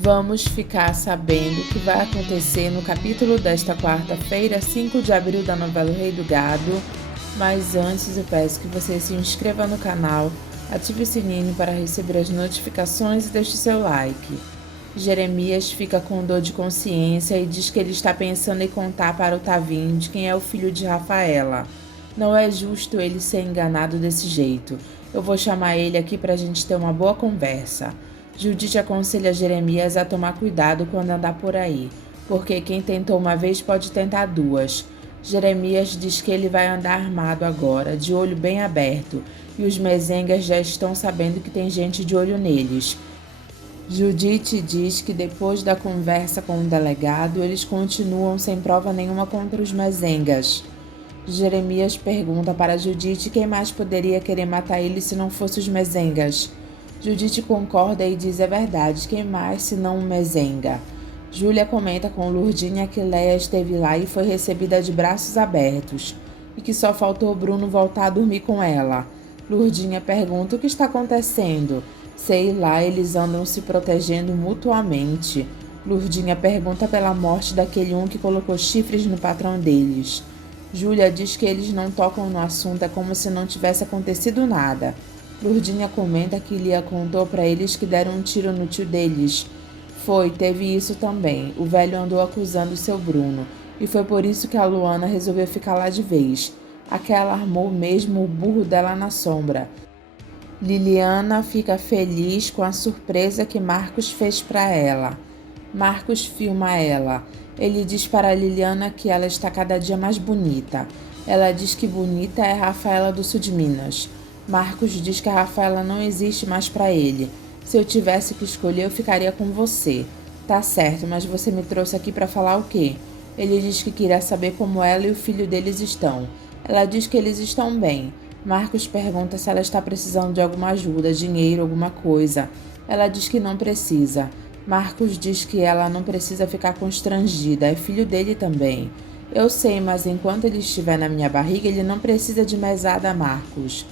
Vamos ficar sabendo o que vai acontecer no capítulo desta quarta-feira, 5 de abril da novela O Rei do Gado. Mas antes eu peço que você se inscreva no canal, ative o sininho para receber as notificações e deixe seu like. Jeremias fica com dor de consciência e diz que ele está pensando em contar para o Tavinho de quem é o filho de Rafaela. Não é justo ele ser enganado desse jeito. Eu vou chamar ele aqui para a gente ter uma boa conversa. Judite aconselha Jeremias a tomar cuidado quando andar por aí, porque quem tentou uma vez pode tentar duas. Jeremias diz que ele vai andar armado agora, de olho bem aberto, e os mezengas já estão sabendo que tem gente de olho neles. Judite diz que depois da conversa com o delegado, eles continuam sem prova nenhuma contra os mezengas. Jeremias pergunta para Judite quem mais poderia querer matar ele se não fosse os mezengas. Judite concorda e diz: é verdade, quem mais se não um mezenga? Júlia comenta com Lurdinha que Leia esteve lá e foi recebida de braços abertos, e que só faltou Bruno voltar a dormir com ela. Lurdinha pergunta o que está acontecendo. Sei lá, eles andam se protegendo mutuamente. Lurdinha pergunta pela morte daquele que colocou chifres no patrão deles. Júlia diz que eles não tocam no assunto, é como se não tivesse acontecido nada. Lurdinha comenta que Lia contou para eles que deram um tiro no tio deles. Teve isso também. O velho andou acusando seu Bruno, e foi por isso que a Luana resolveu ficar lá de vez. Aquela armou mesmo o burro dela na sombra. Liliana fica feliz com a surpresa que Marcos fez para ela. Marcos filma ela. Ele diz para Liliana que ela está cada dia mais bonita. Ela diz que bonita é Rafaela do Sul de Minas. Marcos diz que a Rafaela não existe mais para ele. Se eu tivesse que escolher, eu ficaria com você. Tá certo, mas você me trouxe aqui para falar o quê? Ele diz que queria saber como ela e o filho deles estão. Ela diz que eles estão bem. Marcos pergunta se ela está precisando de alguma ajuda, dinheiro, alguma coisa. Ela diz que não precisa. Marcos diz que ela não precisa ficar constrangida, é filho dele também. Eu sei, mas enquanto ele estiver na minha barriga, ele não precisa de mesada, Marcos.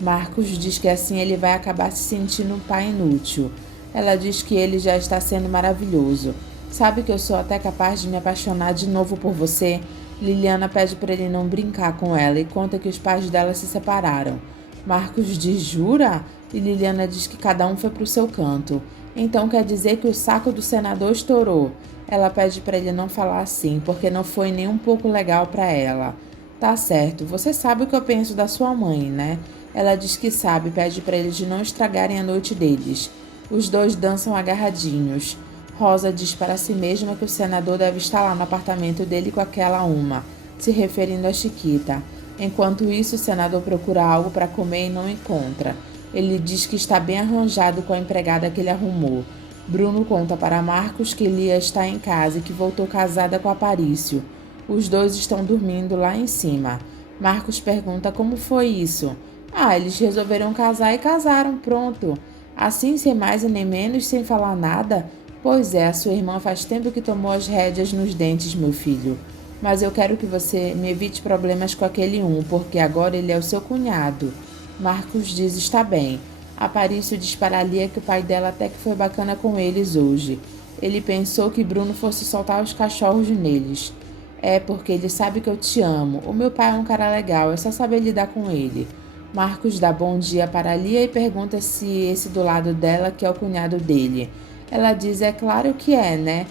Marcos diz que assim ele vai acabar se sentindo um pai inútil. Ela diz que ele já está sendo maravilhoso. Sabe que eu sou até capaz de me apaixonar de novo por você? Liliana pede para ele não brincar com ela e conta que os pais dela se separaram. Marcos diz: jura? E Liliana diz que cada um foi para o seu canto. Então quer dizer que o saco do senador estourou. Ela pede para ele não falar assim, porque não foi nem um pouco legal para ela. Tá certo, você sabe o que eu penso da sua mãe, né? Ela diz que sabe e pede para eles de não estragarem a noite deles. Os dois dançam agarradinhos. Rosa diz para si mesma que o senador deve estar lá no apartamento dele com aquela se referindo a Chiquita. Enquanto isso, o senador procura algo para comer e não encontra. Ele diz que está bem arranjado com a empregada que ele arrumou. Bruno conta para Marcos que Lia está em casa e que voltou casada com Aparício. Os dois estão dormindo lá em cima. Marcos pergunta como foi isso. Eles resolveram casar e casaram, pronto. Assim, sem mais e nem menos, sem falar nada. Pois é, a sua irmã faz tempo que tomou as rédeas nos dentes, meu filho. Mas eu quero que você me evite problemas com aquele porque agora ele é o seu cunhado. Marcos diz: está bem. Aparício diz para Lia que o pai dela até que foi bacana com eles hoje. Ele pensou que Bruno fosse soltar os cachorros neles. É porque ele sabe que eu te amo. O meu pai é um cara legal, é só saber lidar com ele. Marcos dá bom dia para Lia e pergunta se esse do lado dela que é o cunhado dele. Ela diz: é claro que é, né?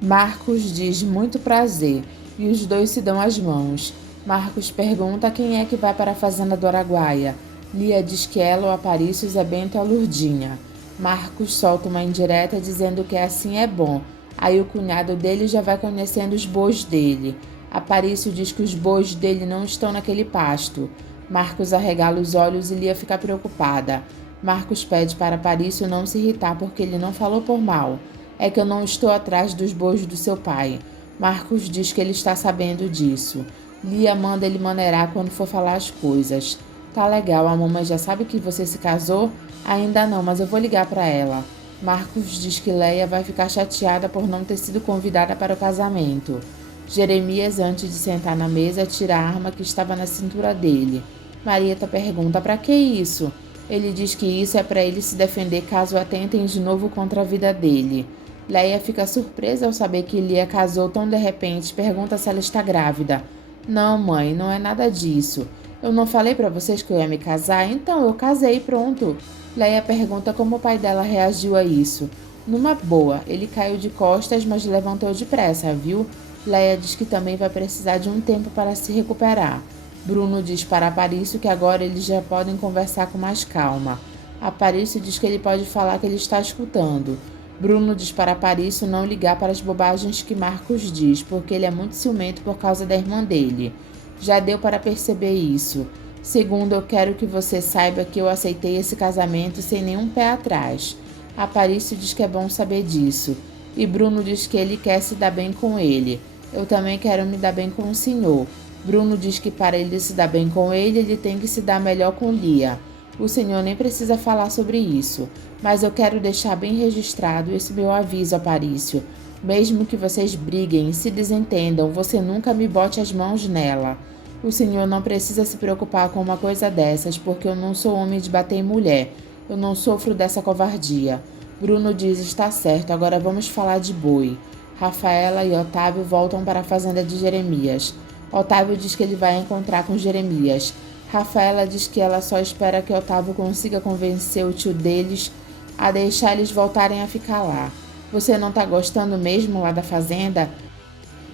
Marcos diz: muito prazer, e os dois se dão as mãos. Marcos pergunta quem é que vai para a fazenda do Araguaia. Lia diz que ela, o Aparício, Zé Bento e a Lurdinha. Marcos solta uma indireta dizendo que assim é bom. Aí o cunhado dele já vai conhecendo os bois dele. Aparício diz que os bois dele não estão naquele pasto. Marcos arregala os olhos e Lia fica preocupada. Marcos pede para Aparício não se irritar porque ele não falou por mal. É que eu não estou atrás dos bois do seu pai. Marcos diz que ele está sabendo disso. Lia manda ele maneirar quando for falar as coisas. Tá legal, a mamãe já sabe que você se casou? Ainda não, mas eu vou ligar para ela. Marcos diz que Leia vai ficar chateada por não ter sido convidada para o casamento. Jeremias, antes de sentar na mesa, tira a arma que estava na cintura dele. Marieta pergunta: para que isso? Ele diz que isso é para ele se defender caso atentem de novo contra a vida dele. Leia fica surpresa ao saber que Lia casou tão de repente e pergunta se ela está grávida. Não, mãe, não é nada disso. Eu não falei para vocês que eu ia me casar? Então eu casei, pronto. Leia pergunta como o pai dela reagiu a isso. Numa boa, ele caiu de costas, mas levantou depressa, viu? Leia diz que também vai precisar de um tempo para se recuperar. Bruno diz para Aparício que agora eles já podem conversar com mais calma. Aparício diz que ele pode falar que ele está escutando. Bruno diz para Aparício não ligar para as bobagens que Marcos diz, porque ele é muito ciumento por causa da irmã dele. Já deu para perceber isso. Segundo, eu quero que você saiba que eu aceitei esse casamento sem nenhum pé atrás. Aparício diz que é bom saber disso. E Bruno diz que ele quer se dar bem com ele. Eu também quero me dar bem com o senhor. Bruno diz que para ele se dar bem com ele tem que se dar melhor com Lia. O senhor nem precisa falar sobre isso, mas eu quero deixar bem registrado esse meu aviso, Aparício. Mesmo que vocês briguem e se desentendam, você nunca me bote as mãos nela. O senhor não precisa se preocupar com uma coisa dessas, porque eu não sou homem de bater em mulher. Eu não sofro dessa covardia. Bruno diz está certo, agora vamos falar de boi. Rafaela e Otávio voltam para a fazenda de Jeremias. Otávio diz que ele vai encontrar com Jeremias. Rafaela diz que ela só espera que Otávio consiga convencer o tio deles a deixar eles voltarem a ficar lá. Você não tá gostando mesmo lá da fazenda?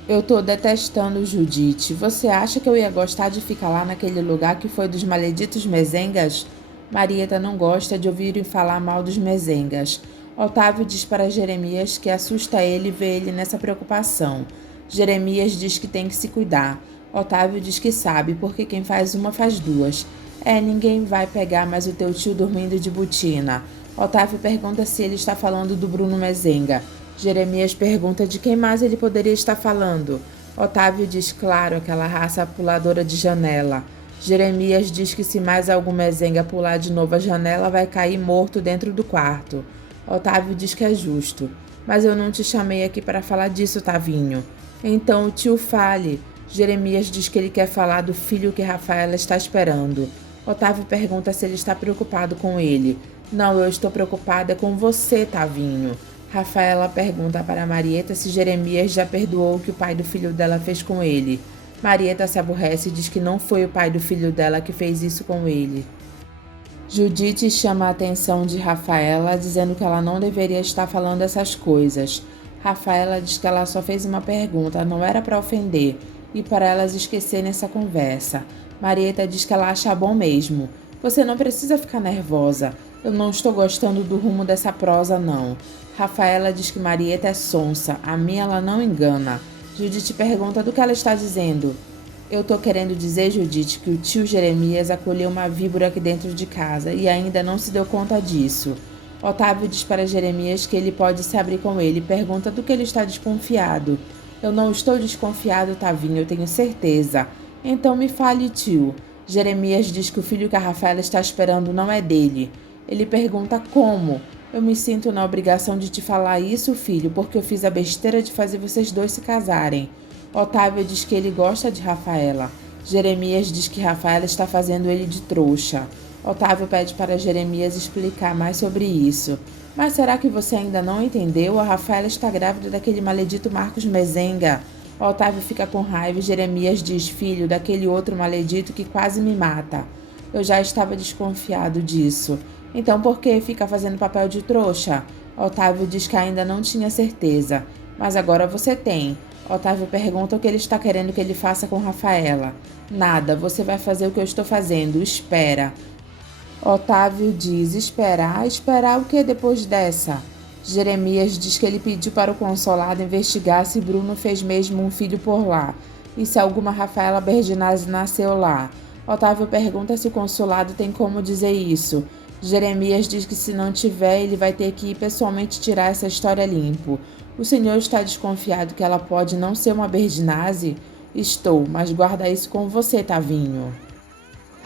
Eu tô detestando Judite. Você acha que eu ia gostar de ficar lá naquele lugar que foi dos maleditos mezengas? Marieta não gosta de ouvirem falar mal dos mezengas. Otávio diz para Jeremias que assusta ele ver ele nessa preocupação. Jeremias diz que tem que se cuidar. Otávio diz que sabe, porque quem faz uma faz duas. Ninguém vai pegar mais o teu tio dormindo de botina. Otávio pergunta se ele está falando do Bruno Mezenga. Jeremias pergunta de quem mais ele poderia estar falando. Otávio diz claro, aquela raça puladora de janela. Jeremias diz que se mais algum mezenga pular de novo a janela, vai cair morto dentro do quarto. Otávio diz que é justo. Mas eu não te chamei aqui para falar disso, Tavinho. Então o tio fale. Jeremias diz que ele quer falar do filho que Rafaela está esperando. Otávio pergunta se ele está preocupado com ele. Não, eu estou preocupada com você, Tavinho. Rafaela pergunta para Marieta se Jeremias já perdoou o que o pai do filho dela fez com ele. Marieta se aborrece e diz que não foi o pai do filho dela que fez isso com ele. Judite chama a atenção de Rafaela, dizendo que ela não deveria estar falando essas coisas. Rafaela diz que ela só fez uma pergunta, não era para ofender, e para elas esquecerem essa conversa. Marieta diz que ela acha bom mesmo. Você não precisa ficar nervosa. Eu não estou gostando do rumo dessa prosa, não. Rafaela diz que Marieta é sonsa. A mim ela não engana. Judite pergunta do que ela está dizendo. Eu tô querendo dizer, Judite, que o tio Jeremias acolheu uma víbora aqui dentro de casa e ainda não se deu conta disso. Otávio diz para Jeremias que ele pode se abrir com ele e pergunta do que ele está desconfiado. Eu não estou desconfiado, Tavinho, eu tenho certeza. Então me fale, tio. Jeremias diz que o filho que a Rafaela está esperando não é dele. Ele pergunta como. Eu me sinto na obrigação de te falar isso, filho, porque eu fiz a besteira de fazer vocês dois se casarem. Otávio diz que ele gosta de Rafaela. Jeremias diz que Rafaela está fazendo ele de trouxa. Otávio pede para Jeremias explicar mais sobre isso. Mas será que você ainda não entendeu? A Rafaela está grávida daquele maledito Marcos Mezenga. Otávio fica com raiva e Jeremias diz, filho, daquele outro maledito que quase me mata. Eu já estava desconfiado disso. Então por que fica fazendo papel de trouxa? Otávio diz que ainda não tinha certeza. Mas agora você tem. Otávio pergunta o que ele está querendo que ele faça com Rafaela. Nada, você vai fazer o que eu estou fazendo, espera. Otávio diz, esperar? Esperar o que depois dessa? Jeremias diz que ele pediu para o consolado investigar se Bruno fez mesmo um filho por lá, e se alguma Rafaela Berdinazzi nasceu lá. Otávio pergunta se o consulado tem como dizer isso. Jeremias diz que se não tiver, ele vai ter que ir pessoalmente tirar essa história limpo. O senhor está desconfiado que ela pode não ser uma Berdinazzi? Estou, mas guarda isso com você, Tavinho.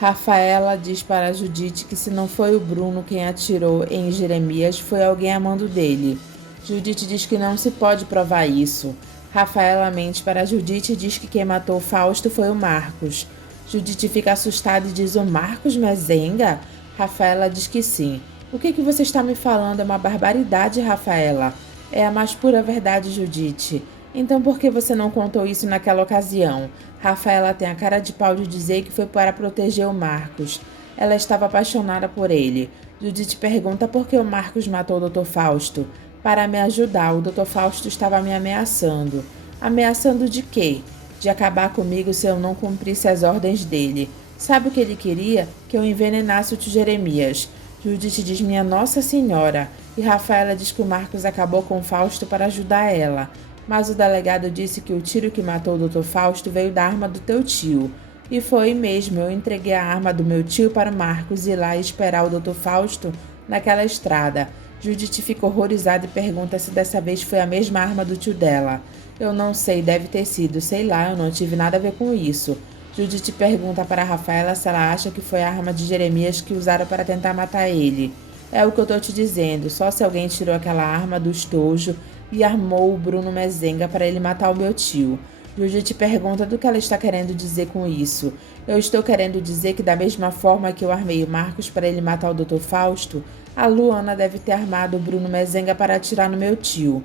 Rafaela diz para Judite que se não foi o Bruno quem atirou em Jeremias, foi alguém amando dele. Judite diz que não se pode provar isso. Rafaela mente para Judite e diz que quem matou Fausto foi o Marcos. Judite fica assustada e diz, o Marcos Mezenga? Rafaela diz que sim. O que você está me falando é uma barbaridade, Rafaela. É a mais pura verdade, Judite. Então por que você não contou isso naquela ocasião? Rafaela tem a cara de pau de dizer que foi para proteger o Marcos. Ela estava apaixonada por ele. Judite pergunta por que o Marcos matou o Dr. Fausto. Para me ajudar, o Dr. Fausto estava me ameaçando. Ameaçando de quê? De acabar comigo se eu não cumprisse as ordens dele. Sabe o que ele queria? Que eu envenenasse o tio Jeremias. Judite diz minha Nossa Senhora. E Rafaela diz que o Marcos acabou com o Fausto para ajudar ela. Mas o delegado disse que o tiro que matou o Dr. Fausto veio da arma do teu tio. E foi mesmo, eu entreguei a arma do meu tio para o Marcos ir lá e esperar o Dr. Fausto naquela estrada. Judite fica horrorizada e pergunta se dessa vez foi a mesma arma do tio dela. Eu não sei, deve ter sido, sei lá, eu não tive nada a ver com isso. Judite pergunta para Rafaela se ela acha que foi a arma de Jeremias que usaram para tentar matar ele. É o que eu tô te dizendo, só se alguém tirou aquela arma do estojo e armou o Bruno Mezenga para ele matar o meu tio. Judite pergunta do que ela está querendo dizer com isso. Eu estou querendo dizer que da mesma forma que eu armei o Marcos para ele matar o Dr. Fausto, a Luana deve ter armado o Bruno Mezenga para atirar no meu tio.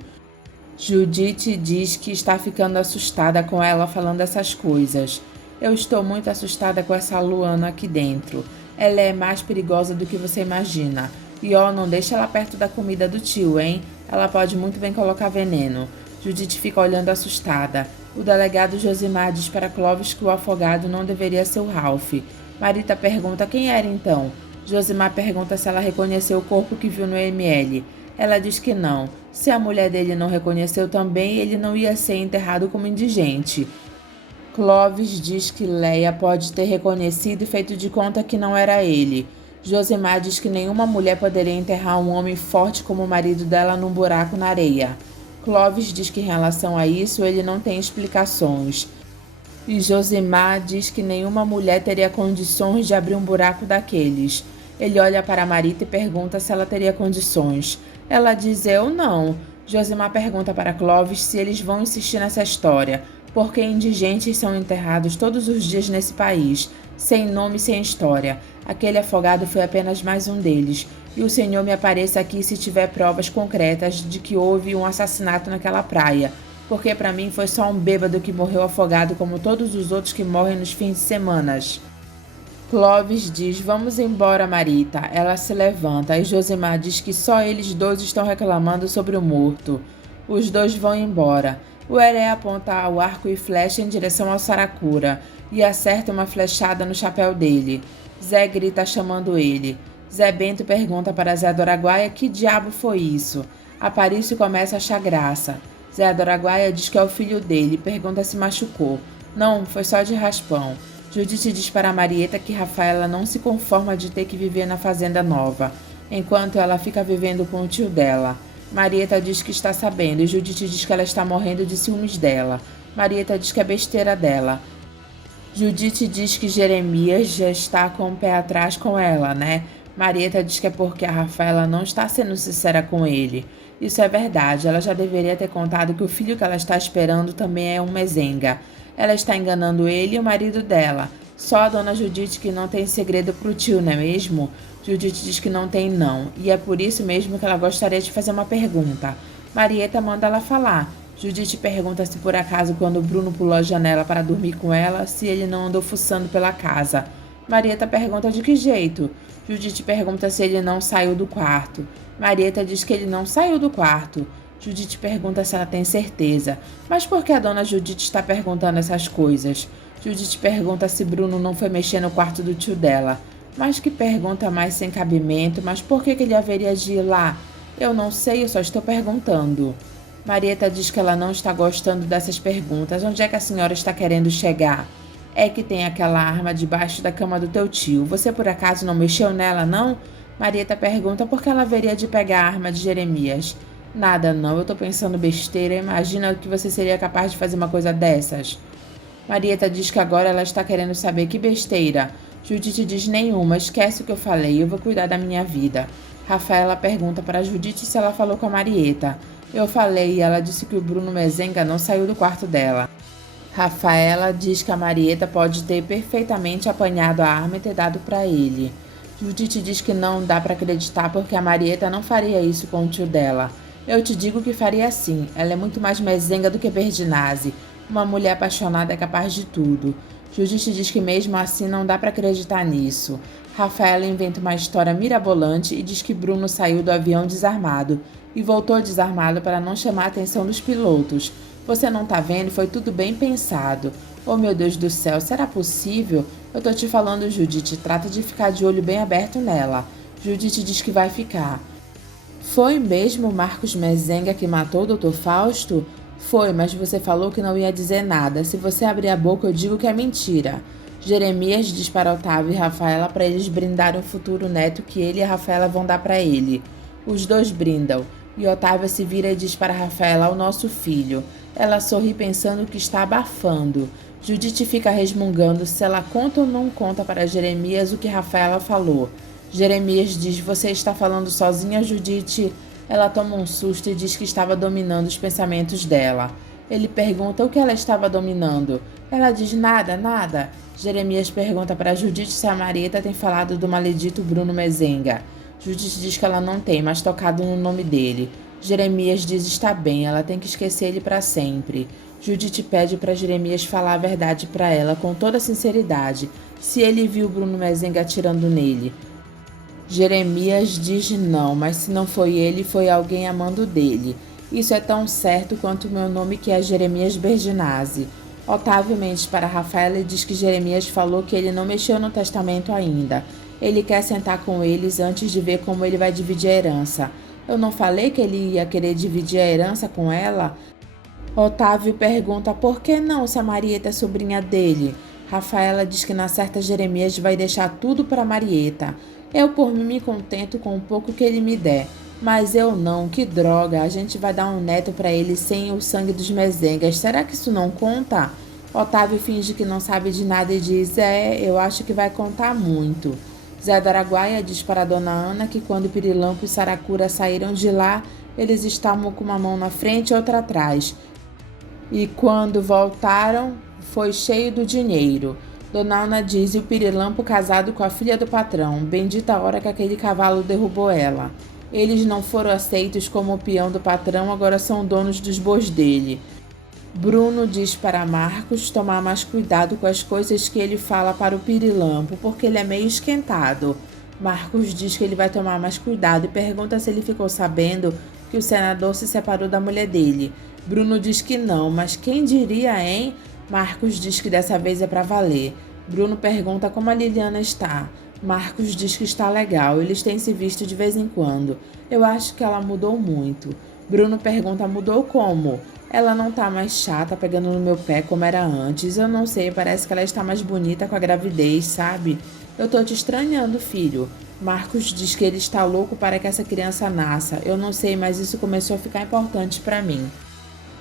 Judite diz que está ficando assustada com ela falando essas coisas. Eu estou muito assustada com essa Luana aqui dentro. Ela é mais perigosa do que você imagina. E não deixa ela perto da comida do tio, hein? Ela pode muito bem colocar veneno. Judite fica olhando assustada. O delegado Josimar diz para Clóvis que o afogado não deveria ser o Ralph. Marita pergunta quem era então. Josimar pergunta se ela reconheceu o corpo que viu no ML. Ela diz que não. Se a mulher dele não reconheceu também, ele não ia ser enterrado como indigente. Clóvis diz que Leia pode ter reconhecido e feito de conta que não era ele. Josimar diz que nenhuma mulher poderia enterrar um homem forte como o marido dela num buraco na areia. Clóvis diz que em relação a isso ele não tem explicações. E Josimar diz que nenhuma mulher teria condições de abrir um buraco daqueles. Ele olha para Marita e pergunta se ela teria condições. Ela diz eu não. Josimar pergunta para Clóvis se eles vão insistir nessa história, porque indigentes são enterrados todos os dias nesse país, sem nome e sem história. Aquele afogado foi apenas mais um deles. E o Senhor me apareça aqui se tiver provas concretas de que houve um assassinato naquela praia, porque para mim foi só um bêbado que morreu afogado como todos os outros que morrem nos fins de semana. Clóvis diz, vamos embora, Marita. Ela se levanta e Josimar diz que só eles dois estão reclamando sobre o morto. Os dois vão embora. O Heré aponta o arco e flecha em direção ao Saracura e acerta uma flechada no chapéu dele. Zé grita chamando ele. Zé Bento pergunta para Zé Doraguaia que diabo foi isso. Aparício começa a achar graça. Zé Doraguaia diz que é o filho dele e pergunta se machucou. Não, foi só de raspão. Judite diz para Marieta que Rafaela não se conforma de ter que viver na fazenda nova, enquanto ela fica vivendo com o tio dela. Marieta diz que está sabendo e Judite diz que ela está morrendo de ciúmes dela. Marieta diz que é besteira dela. Judite diz que Jeremias já está com o pé atrás com ela, né? Marieta diz que é porque a Rafaela não está sendo sincera com ele. Isso é verdade, ela já deveria ter contado que o filho que ela está esperando também é um mezenga. Ela está enganando ele e o marido dela. Só a dona Judite que não tem segredo pro tio, não é mesmo? Judite diz que não tem não, e é por isso mesmo que ela gostaria de fazer uma pergunta. Marieta manda ela falar. Judite pergunta se por acaso quando Bruno pulou a janela para dormir com ela, se ele não andou fuçando pela casa. Marieta pergunta de que jeito. Judite pergunta se ele não saiu do quarto. Marieta diz que ele não saiu do quarto. Judite pergunta se ela tem certeza. Mas por que a dona Judite está perguntando essas coisas? Judite pergunta se Bruno não foi mexer no quarto do tio dela. Mas que pergunta mais sem cabimento, mas por que ele haveria de ir lá? Eu não sei, eu só estou perguntando. Marieta diz que ela não está gostando dessas perguntas. Onde é que a senhora está querendo chegar? É que tem aquela arma debaixo da cama do teu tio. Você por acaso não mexeu nela, não? Marieta pergunta por que ela haveria de pegar a arma de Jeremias. Nada não, eu tô pensando besteira. Imagina que você seria capaz de fazer uma coisa dessas. Marieta diz que agora ela está querendo saber que besteira. Judite diz nenhuma, esquece o que eu falei, eu vou cuidar da minha vida. Rafaela pergunta para Judite se ela falou com a Marieta. Eu falei e ela disse que o Bruno Mezenga não saiu do quarto dela. Rafaela diz que a Marieta pode ter perfeitamente apanhado a arma e ter dado para ele. Judite diz que não dá para acreditar porque a Marieta não faria isso com o tio dela. Eu te digo que faria sim. Ela é muito mais mezenga do que Berdinazzi. Uma mulher apaixonada é capaz de tudo. Judite diz que mesmo assim não dá para acreditar nisso. Rafaela inventa uma história mirabolante e diz que Bruno saiu do avião desarmado e voltou desarmado para não chamar a atenção dos pilotos. Você não tá vendo? Foi tudo bem pensado. Oh, meu Deus do céu, será possível? Eu tô te falando, Judite, trata de ficar de olho bem aberto nela. Judite diz que vai ficar. Foi mesmo Marcos Mezenga que matou o Dr. Fausto? Foi, mas você falou que não ia dizer nada. Se você abrir a boca, eu digo que é mentira. Jeremias diz para Otávio e Rafaela para eles brindarem o futuro neto que ele e a Rafaela vão dar para ele. Os dois brindam, e Otávio se vira e diz para Rafaela: o nosso filho. Ela sorri pensando que está abafando. Judite fica resmungando se ela conta ou não conta para Jeremias o que Rafaela falou. Jeremias diz: você está falando sozinha, Judite? Ela toma um susto e diz que estava dominando os pensamentos dela. Ele pergunta o que ela estava dominando. Ela diz: nada, nada. Jeremias pergunta para Judite se a Marieta tem falado do maledito Bruno Mezenga. Judite diz que ela não tem, mas tocado no nome dele. Jeremias diz: está bem, ela tem que esquecer ele para sempre. Judite pede para Jeremias falar a verdade para ela com toda sinceridade, se ele viu Bruno Mezenga atirando nele. Jeremias diz não, mas se não foi ele, foi alguém amando dele. Isso é tão certo quanto o meu nome, que é Jeremias Berdinazzi. Otávio mente para Rafaela e diz que Jeremias falou que ele não mexeu no testamento ainda. Ele quer sentar com eles antes de ver como ele vai dividir a herança. Eu não falei que ele ia querer dividir a herança com ela? Otávio pergunta por que não, se a Marieta é sobrinha dele. Rafaela diz que na certa Jeremias vai deixar tudo para Marieta. Eu por mim me contento com o pouco que ele me der. Mas eu não, que droga, a gente vai dar um neto para ele sem o sangue dos mezengas. Será que isso não conta? Otávio finge que não sabe de nada e diz: eu acho que vai contar muito. Zé do Araguaia diz para Dona Ana que quando Pirilampo e Saracura saíram de lá, eles estavam com uma mão na frente e outra atrás. E quando voltaram, foi cheio do dinheiro. Dona Ana diz: e o Pirilampo casado com a filha do patrão. Bendita a hora que aquele cavalo derrubou ela. Eles não foram aceitos como o peão do patrão, agora são donos dos bois dele. Bruno diz para Marcos tomar mais cuidado com as coisas que ele fala para o Pirilampo, porque ele é meio esquentado. Marcos diz que ele vai tomar mais cuidado e pergunta se ele ficou sabendo que o senador se separou da mulher dele. Bruno diz que não, mas quem diria, hein? Marcos diz que dessa vez é para valer. Bruno pergunta como a Liliana está. Marcos diz que está legal, eles têm se visto de vez em quando. Eu acho que ela mudou muito. Bruno pergunta: mudou como? Ela não tá mais chata, pegando no meu pé como era antes. Eu não sei, parece que ela está mais bonita com a gravidez, sabe? Eu tô te estranhando, filho. Marcos diz que ele está louco para que essa criança nasça. Eu não sei, mas isso começou a ficar importante para mim.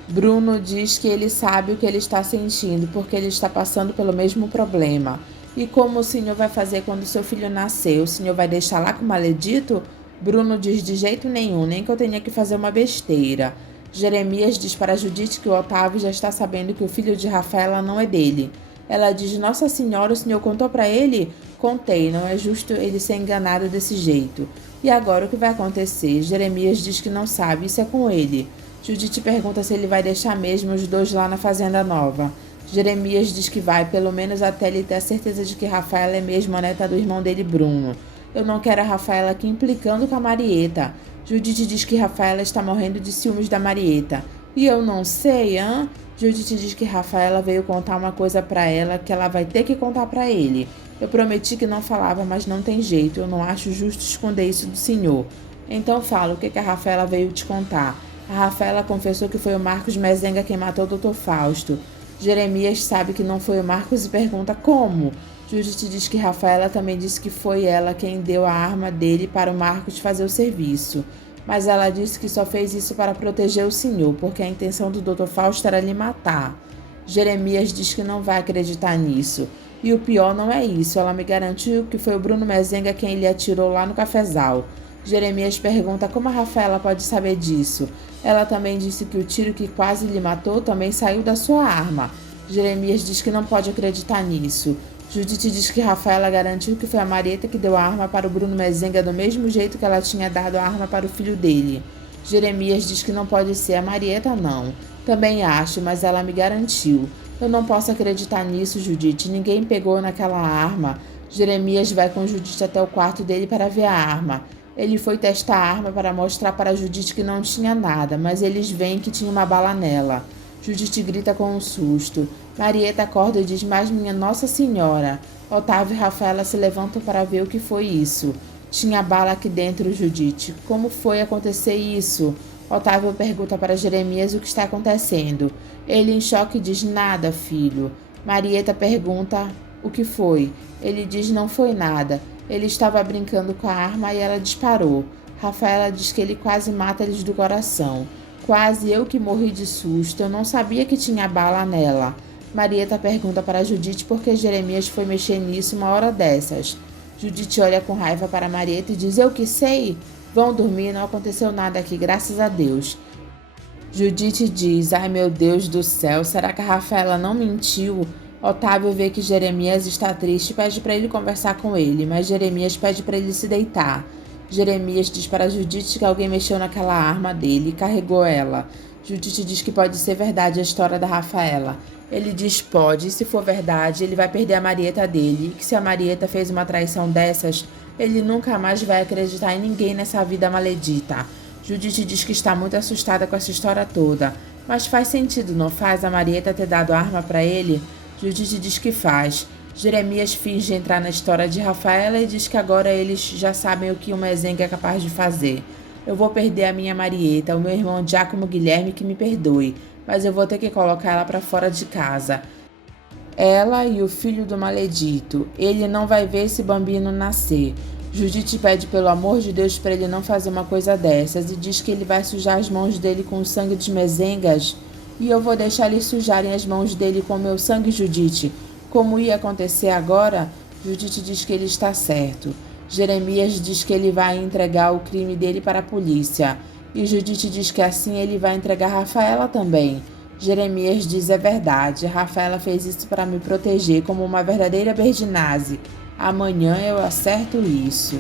Bruno diz que ele sabe o que ele está sentindo, porque ele está passando pelo mesmo problema. E como o senhor vai fazer quando seu filho nascer? O senhor vai deixar lá com o maledito? Bruno diz: de jeito nenhum, nem que eu tenha que fazer uma besteira. Jeremias diz para Judite que o Otávio já está sabendo que o filho de Rafaela não é dele. Ela diz: Nossa Senhora, o senhor contou para ele? Contei, não é justo ele ser enganado desse jeito. E agora o que vai acontecer? Jeremias diz que não sabe, isso é com ele. Judite pergunta se ele vai deixar mesmo os dois lá na fazenda nova. Jeremias diz que vai, pelo menos até ele ter a certeza de que Rafaela é mesmo a neta do irmão dele, Bruno. Eu não quero a Rafaela aqui implicando com a Marieta. Judite diz que Rafaela está morrendo de ciúmes da Marieta. E eu não sei, hã? Judite diz que Rafaela veio contar uma coisa pra ela que ela vai ter que contar pra ele. Eu prometi que não falava, mas não tem jeito. Eu não acho justo esconder isso do senhor. Então fala, o que a Rafaela veio te contar? A Rafaela confessou que foi o Marcos Mezenga quem matou o Dr. Fausto. Jeremias sabe que não foi o Marcos e pergunta como. Judite diz que Rafaela também disse que foi ela quem deu a arma dele para o Marcos fazer o serviço. Mas ela disse que só fez isso para proteger o senhor, porque a intenção do Dr. Fausto era lhe matar. Jeremias diz que não vai acreditar nisso. E o pior não é isso, ela me garantiu que foi o Bruno Mezenga quem lhe atirou lá no cafezal. Jeremias pergunta como a Rafaela pode saber disso. Ela também disse que o tiro que quase lhe matou também saiu da sua arma. Jeremias diz que não pode acreditar nisso. Judite diz que Rafaela garantiu que foi a Marieta que deu a arma para o Bruno Mezenga do mesmo jeito que ela tinha dado a arma para o filho dele. Jeremias diz que não pode ser a Marieta, não. Também acho, mas ela me garantiu. Eu não posso acreditar nisso, Judite. Ninguém pegou naquela arma. Jeremias vai com Judite até o quarto dele para ver a arma. Ele foi testar a arma para mostrar para Judite que não tinha nada, mas eles veem que tinha uma bala nela. Judite grita com um susto. Marieta acorda e diz: mas minha Nossa Senhora. Otávio e Rafaela se levantam para ver o que foi isso. Tinha bala aqui dentro, Judite. Como foi acontecer isso? Otávio pergunta para Jeremias o que está acontecendo. Ele, em choque, diz: nada, filho. Marieta pergunta o que foi. Ele diz: não foi nada. Ele estava brincando com a arma e ela disparou. Rafaela diz que ele quase mata eles do coração. Quase eu que morri de susto. Eu não sabia que tinha bala nela. Marieta pergunta para Judite por que Jeremias foi mexer nisso uma hora dessas. Judite olha com raiva para Marieta e diz: eu que sei. Vão dormir, não aconteceu nada aqui, graças a Deus. Judite diz: ai meu Deus do céu, será que a Rafaela não mentiu? Otávio vê que Jeremias está triste e pede para ele conversar com ele, mas Jeremias pede para ele se deitar. Jeremias diz para Judite que alguém mexeu naquela arma dele e carregou ela. Judite diz que pode ser verdade a história da Rafaela. Ele diz pode, e se for verdade, ele vai perder a Marieta dele, e que se a Marieta fez uma traição dessas, ele nunca mais vai acreditar em ninguém nessa vida maledita. Judite diz que está muito assustada com essa história toda. Mas faz sentido, não faz, a Marieta ter dado a arma para ele? Judite diz que faz. Jeremias finge entrar na história de Rafaela e diz que agora eles já sabem o que o Mezenga é capaz de fazer. Eu vou perder a minha Marieta, o meu irmão Giacomo Guilherme que me perdoe, mas eu vou ter que colocar ela para fora de casa. Ela e o filho do maledito. Ele não vai ver esse bambino nascer. Judite pede pelo amor de Deus para ele não fazer uma coisa dessas e diz que ele vai sujar as mãos dele com o sangue dos Mezengas. E eu vou deixar eles sujarem as mãos dele com meu sangue, Judite. Como ia acontecer agora? Judite diz que ele está certo. Jeremias diz que ele vai entregar o crime dele para a polícia. E Judite diz que assim ele vai entregar Rafaela também. Jeremias diz: é verdade, Rafaela fez isso para me proteger como uma verdadeira Berdinazzi. Amanhã eu acerto isso.